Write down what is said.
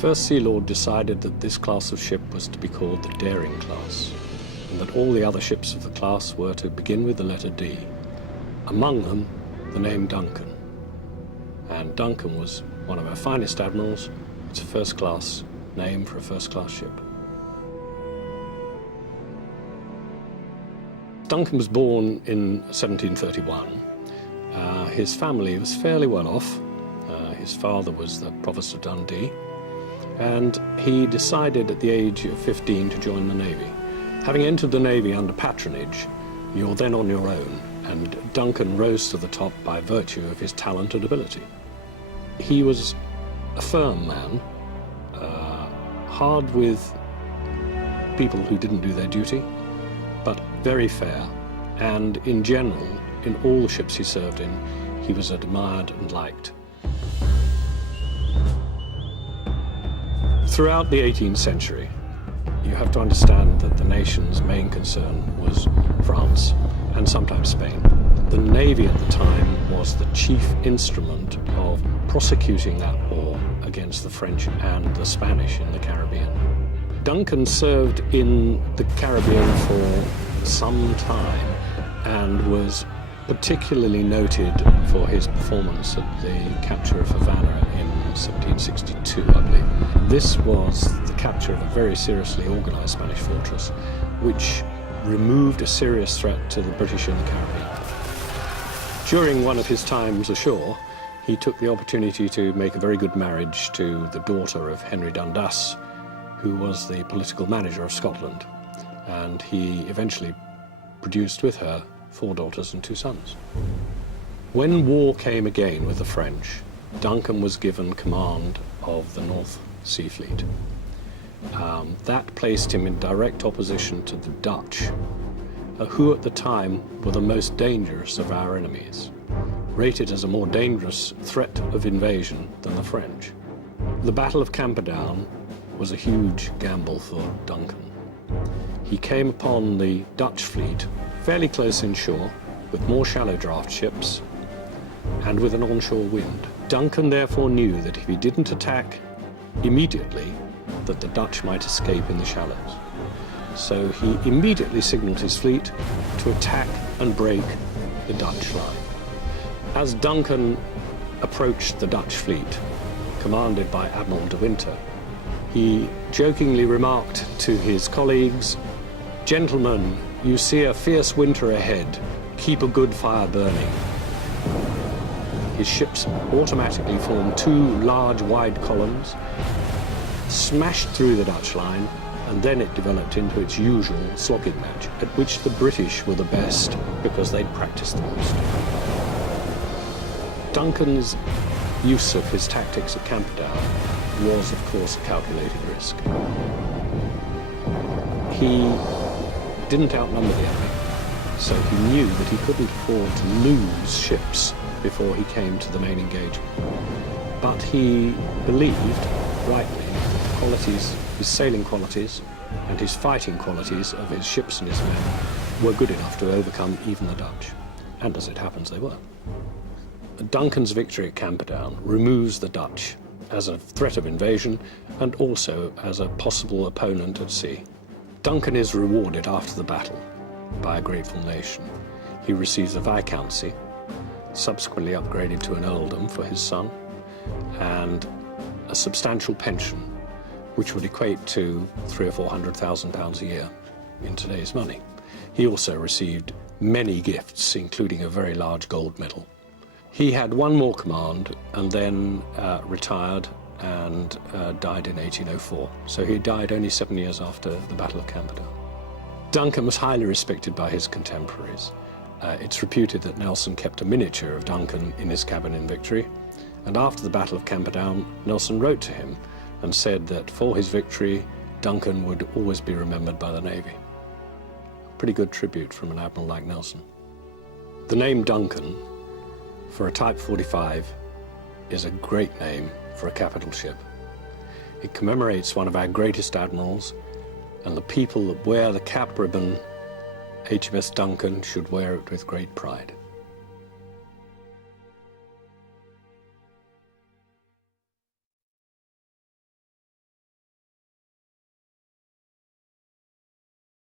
First Sea Lord decided that this class of ship was to be called the Daring class, and that all the other ships of the class were to begin with the letter D. Among them, the name Duncan. And Duncan was one of our finest admirals. It's a first-class name for a first-class ship. Duncan was born in 1731. His family was fairly well off. His father was the Provost of Dundee, and he decided at the age of 15 to join the Navy. Having entered the Navy under patronage, you're then on your own, and Duncan rose to the top by virtue of his talent and ability. He was a firm man, hard with people who didn't do their duty, but very fair, and in general, in all the ships he served in, he was admired and liked. Throughout the 18th century, you have to understand that the nation's main concern was France and sometimes Spain. The Navy at the time was the chief instrument of prosecuting that war against the French and the Spanish in the Caribbean. Duncan served in the Caribbean for some time and was particularly noted for his performance at the capture of Havana in 1762, I believe. This was the capture of a very seriously organized Spanish fortress, which removed a serious threat to the British in the Caribbean. During one of his times ashore, he took the opportunity to make a very good marriage to the daughter of Henry Dundas, who was the political manager of Scotland, and he eventually produced with her 4 daughters and 2 sons. When war came again with the French, Duncan was given command of the North Sea Fleet. That placed him in direct opposition to the Dutch, who at the time were the most dangerous of our enemies, rated as a more dangerous threat of invasion than the French. The Battle of Camperdown was a huge gamble for Duncan. He came upon the Dutch fleet fairly close inshore, with more shallow draft ships, and with an onshore wind. Duncan therefore knew that if he didn't attack immediately, that the Dutch might escape in the shallows. So he immediately signaled his fleet to attack and break the Dutch line. As Duncan approached the Dutch fleet, commanded by Admiral Duncan, he jokingly remarked to his colleagues, "Gentlemen, you see a fierce winter ahead. Keep a good fire burning." His ships automatically formed 2 large, wide columns, smashed through the Dutch line, and then it developed into its usual slogging match, at which the British were the best because they'd practiced the most. Duncan's use of his tactics at Camperdown was, of course, a calculated risk. He didn't outnumber the enemy, so he knew that he couldn't afford to lose ships before he came to the main engagement. But he believed, rightly, the qualities, his sailing qualities and his fighting qualities of his ships and his men were good enough to overcome even the Dutch. And as it happens, they were. Duncan's victory at Camperdown removes the Dutch as a threat of invasion and also as a possible opponent at sea. Duncan is rewarded after the battle by a grateful nation. He receives a viscountcy, subsequently upgraded to an earldom for his son, and a substantial pension, which would equate to £300,000 or £400,000 a year in today's money. He also received many gifts, including a very large gold medal. He had one more command and then retired and died in 1804. So he died only 7 years after the Battle of Camperdown. Duncan was highly respected by his contemporaries. It's reputed that Nelson kept a miniature of Duncan in his cabin in Victory, and after the Battle of Camperdown, Nelson wrote to him and said that for his victory, Duncan would always be remembered by the Navy. Pretty good tribute from an admiral like Nelson. The name Duncan, for a Type 45, is a great name for a capital ship. It commemorates one of our greatest admirals, and the people that wear the cap ribbon HMS Duncan should wear it with great pride.